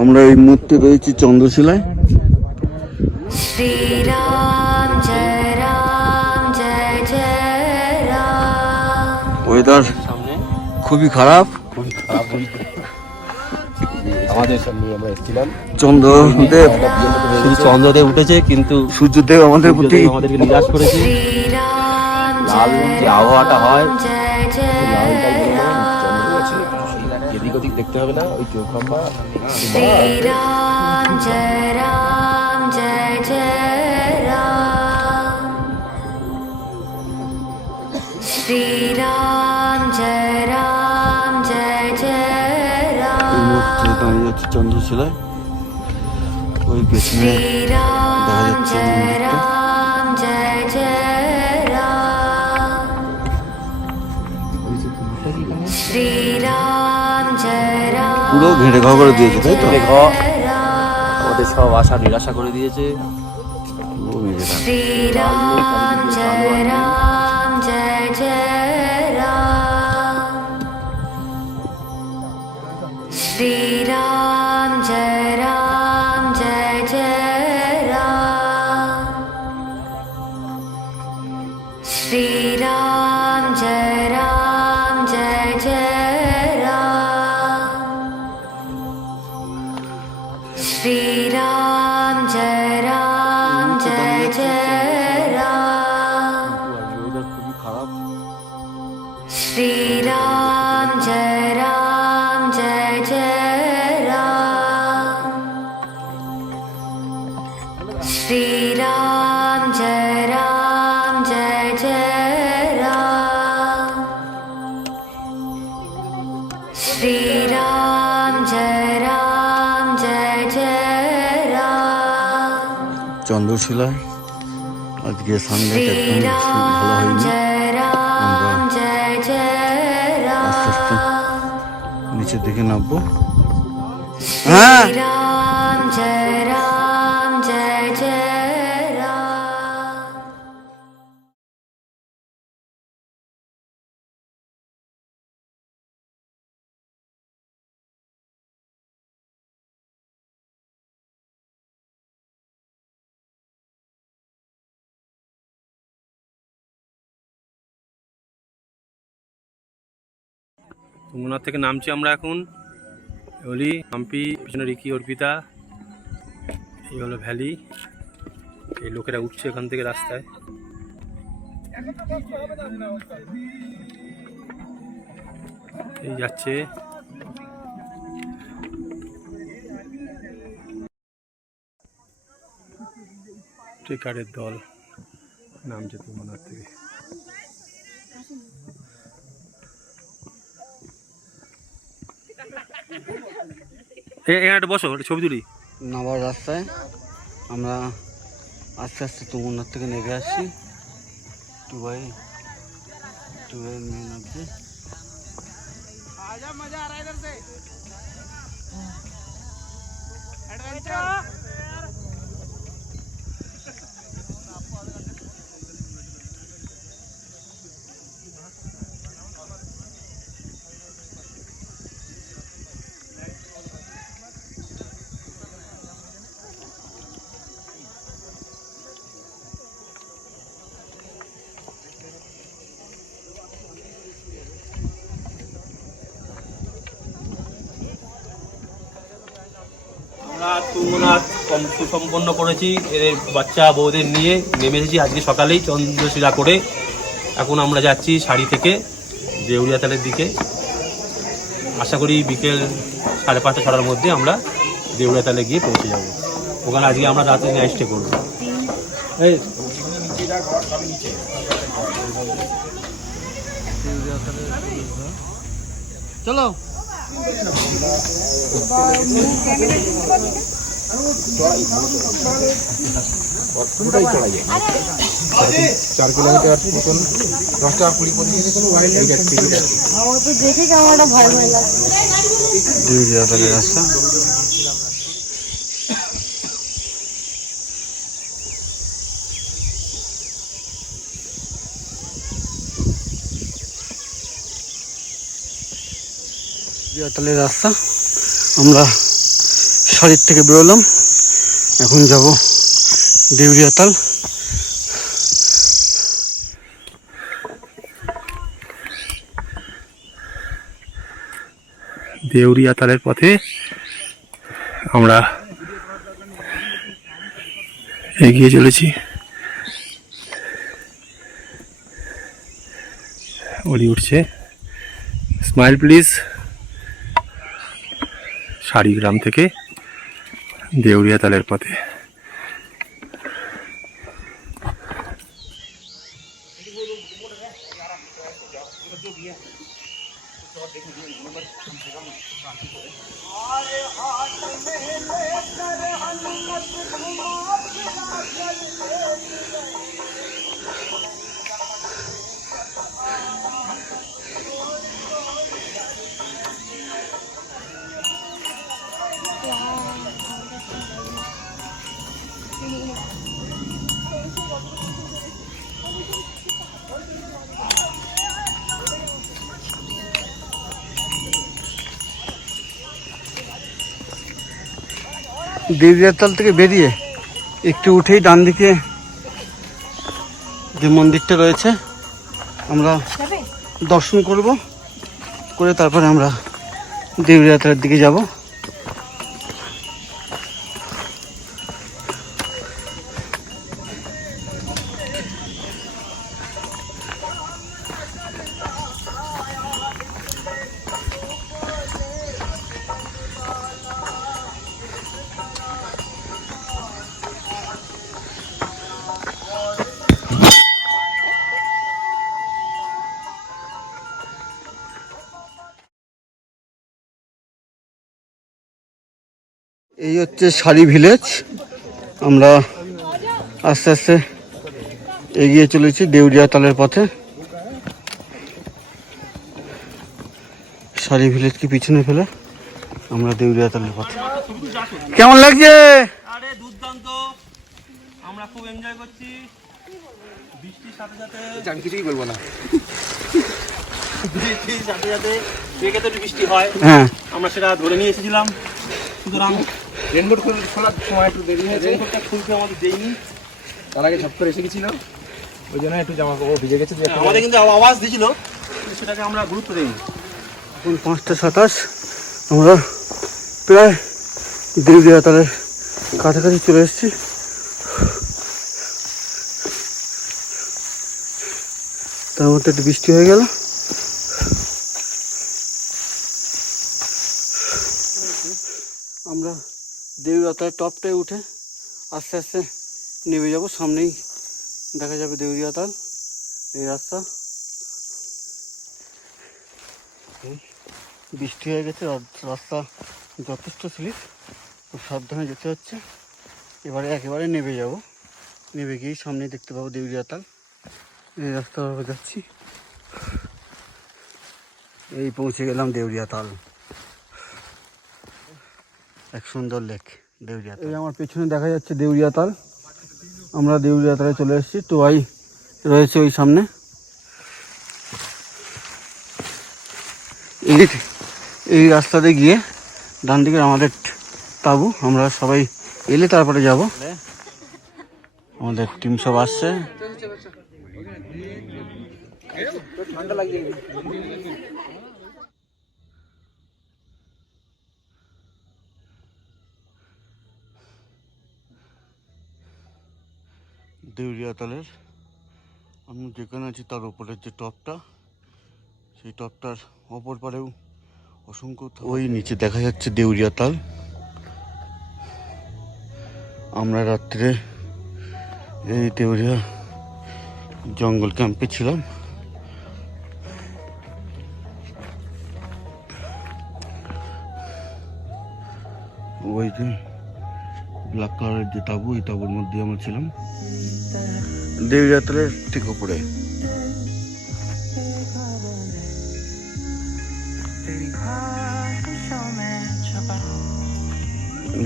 আমরা এই মুহূর্তে রয়েছি চন্দ্রশিলায়। শ্রীরাম জয় রাম জয় জয় রাম। ওয়েদার খুবই খারাপ। আমাদের সামনে আমরা এসেছিলাম, চন্দ্রদেব চন্দ্রদেব উঠেছে কিন্তু সূর্যদেব আমাদের প্রতি আমাদেরকে নিরাশ করেছে। শ্রীরাম লাল যে আবহাওয়াটা হয়, জয় জয় চন্দ্র আছে, এদিক ওদিক দেখতে হবে না, ওই চৌখাম্বা। শ্রীরাম জয় রাম জয় জয় রাম। শ্রীরাম জয় রাম জয় জয় রাম। এই মুহূর্তে দাঁড়িয়ে যাচ্ছে চন্দ্রশিলায়। ওই পেছনে দেখা শ্রীরাম যাচ্ছে জয় মন্দিরটা। রাম জয় জয় রাম। শ্রীরাম জয় রাম পুরো ঘেঁটে ঘর করে দিয়েছে, তাই তো? আমাদের সব আশা নিরাশা করে দিয়েছে। পুরো মেরে দাও। শ্রীরাম জয় রাম জয় জয় রাম। শ্রীরাম জয় রাম জয় জয় রাম। শ্রীরাম জয় রাম জয় জয় রাম। শ্রীরাম জয় রাম জয় জয় রাম। ওয়েদার খুবই খারাপ। শ্রীরাম জয় রাম জয় জয় রাম। শ্রীরাম জয় রাম জয় জয় রাম। শ্রীরাম জয় রাম জয় জয় রাম। চন্দ্রশিলায় আজকে সানডে একদম শ্রীরাম ভালো হয়নি। জয় রাম জয় জয় আস্তে আস্তে রাম। নিচের দিকে নামবো। হ্যাঁ, শ্রীরাম জয় রাম জয় জয় রাম। তুঙ্গনাথ থেকে নামছি আমরা এখন। হলি হাম্পি, পিছনে রিকি অর্পিতা। এই হলো ভ্যালি। এই লোকেরা উঠছে এখান থেকে রাস্তায়। এই যাচ্ছে। ট্রেকারের দল নামছে তুঙ্গনাথ থেকে। এখানে একটা বসো, একটা ছবি তুলি। নামার রাস্তায় আমরা আস্তে আস্তে তুঙ্গনাথ থেকে নেমে আসছি। টু বাই মেয়ে নামছে। আমরা তুঙ্গনাথ সুসম্পন্ন করেছি। এদের বাচ্চা বউদের নিয়ে নেমে এসেছি আজকে সকালেই চন্দ্রশিলা করে। এখন আমরা যাচ্ছি শাড়ি থেকে দেউড়িয়াতালের দিকে। আশা করি বিকেল 5:30 6টার মধ্যে আমরা দেউড়িয়াতালে গিয়ে পৌঁছে যাব। ওখানে আজকে আমরা রাতে নাইট স্টে করবো। চলো। পুরোটাই চড়া যায়, 4 কিলোমিটার মতন, 10 টাকা 20-25 আমার তো দেখে কেমন একটা ভয় ভয় লাগছে। দেউড়িয়াতালের রাস্তা। দেউড়িয়াতালের রাস্তা। আমরা শাড়ির থেকে বেরোলাম, এখন যাব দেউরিয়াতাল। দেউরিয়াতালের পথে আমরা এগিয়ে চলেছি। ওলি উঠছে, স্মাইল প্লিজ। শাড়িগ্রাম থেকে দেউরিয়াতালের পথে। দেউরিয়াতাল থেকে বেরিয়ে একটু উঠেই ডান দিকে যে মন্দিরটা রয়েছে আমরা দর্শন করব, করে তারপরে আমরা দেউরিয়াতালের দিকে যাব। এই হচ্ছে শাড়ি ভিলেজ। আমরা আস্তে আস্তে এগিয়ে চলেছি দেউরিয়াতালের পথে। শাড়ি ভিলেজকে পিছনে ফেলে আমরা দেউরিয়াতালের পথে। কেমন লাগছে? আরে দুর্দান্ত, আমরা খুব এনজয় করছি। বৃষ্টির সাথে সাথে আমি কিছুই বলবো না। বৃষ্টির সাথে সাথে বেগে তো বৃষ্টি হয়, হ্যাঁ, আমরা সেটা ধরে নিয়ে এসেছিলাম। সুতরাং রেনকোট খোলার সময় একটু দেরি হয়েছে, রেনকোটটা খুলতে আমাদের দেয়নি, তার আগে ঝপ করে এসে গেছিল, ওই জন্য একটু জামা কাপড় ভিজে গেছে। আমাদের কিন্তু আওয়াজ দিয়েছিল, সেটাকে আমরা গুরুত্ব দিইনি। এখন 5:27, আমরা প্রায় দেউরিয়াতালের কাছাকাছি চলে এসেছি। তার মধ্যে একটু বৃষ্টি হয়ে গেল। আমরা দেউরিয়াতালের টপটায় উঠে আস্তে আস্তে নেমে যাব। সামনেই দেখা যাবে দেউরিয়াতাল, এই রাস্তা। বৃষ্টি হয়ে গেছে, রাস্তা যথেষ্ট স্লিপ, খুব সাবধানে যেতে হচ্ছে। এবারে একেবারে নেমে যাব, নেমে গিয়েই সামনে দেখতে পাবো দেউরিয়াতাল। এই রাস্তা যাচ্ছি, এই পৌঁছে গেলাম দেউরিয়াতাল। এক সুন্দর লেক দেউরিয়াতাল। এই আমার পেছনে দেখা যাচ্ছে দেউরিয়াতাল। আমরা দেউরিয়াতালে চলে এসেছি, টোয়াই রয়েছে ওই সামনে। এই রাস্তাতে গিয়ে ডান দিকে আমাদের তাবু, আমরা সবাই এলে তারপরে যাব। আমাদের টিম সব আসছে। ঠান্ডা লাগছে। দেউরিয়াতালের আমি যেখানে আছি তার উপরের যে টপটা, সেই টপটার অপর পারেও অসংখ্য, ওই নিচে দেখা যাচ্ছে দেউরিয়াতাল। আমরা রাত্রে এই দেউরিয়া জঙ্গল ক্যাম্পে ছিলাম। ওই যে ব্ল্যাক কালারের যে তাঁবু, এই তাঁবুর মধ্যে আমরা ছিলাম দেউরিয়াতালের ঠিক উপরে।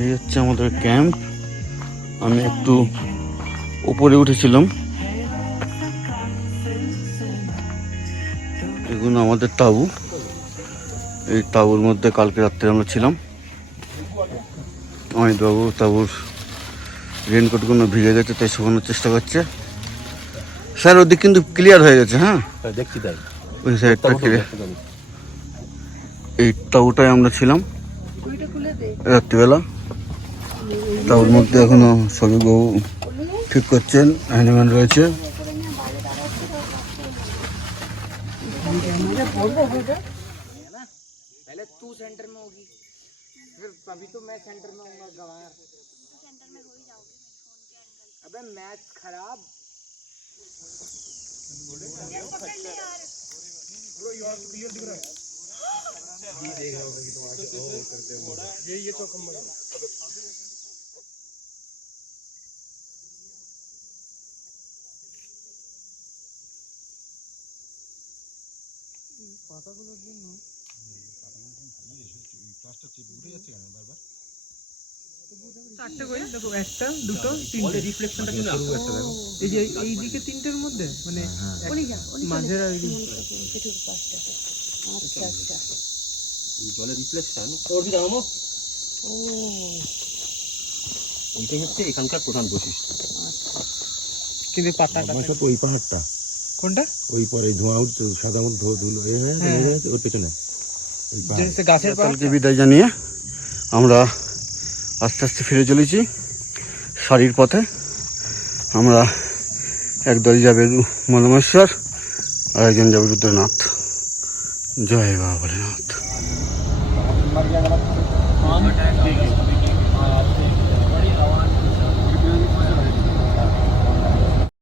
এই হচ্ছে আমাদের ক্যাম্প। আমি একটু উপরে উঠেছিলাম। এগুলো আমাদের তাঁবু, এই তাঁবুর মধ্যে কালকে রাত্রে আমরা ছিলাম। অমিতবাবু তাবুর রেনকোটগুলো ভিজে গেছে, তাই শুকানোর চেষ্টা করছে। স্যার ওদিক কিন্তু ক্লিয়ার হয়ে গেছে। হ্যাঁ, দেখছি তাই। ওই সাইডটা ক্লিয়ার। এই তাবুটায় আমরা ছিলাম রাত্রিবেলা। তাবুর মধ্যে এখনো সবিবাবু ঠিক করছেন, হ্যান্ডম্যান রয়েছে। पहले तू सेंटर में होगी, फिर अभी तो मैं सेंटर में हूँगा गंवार। सेंटर में हो ही जाओगे। अबे मैच खराब। চারটে করে দেখো, একটা দুটো তিনটে। বলে রিফ্লেকশনটা কিন্তু আসছে। এই যে এই দিকে তিনটের মধ্যে মানে মাঝের আর এই- জলের রিফ্লেকশন ওর দিকে নামো। এইটাই হচ্ছে এখানকার প্রধান বৈশিষ্ট্য। কিন্তু পাতাটা ওই পাহাড়টা, কোনটা ওই পরে ধোঁয়া উঠছে, সাদা মতো ধুলো এ হয়ে গেছে ওর পেছনে ওই যে পাহাড়। সে গাছের পাতা। তাদেরকে বিদায় জানিয়ে আমরা আস্তে আস্তে ফিরে চলেছি শাড়ির পথে। আমরা একদল যাবে মলমেশ্বর, আর একজন যাবে রুদ্রনাথ। জয় বাবা ভোলেনাথ।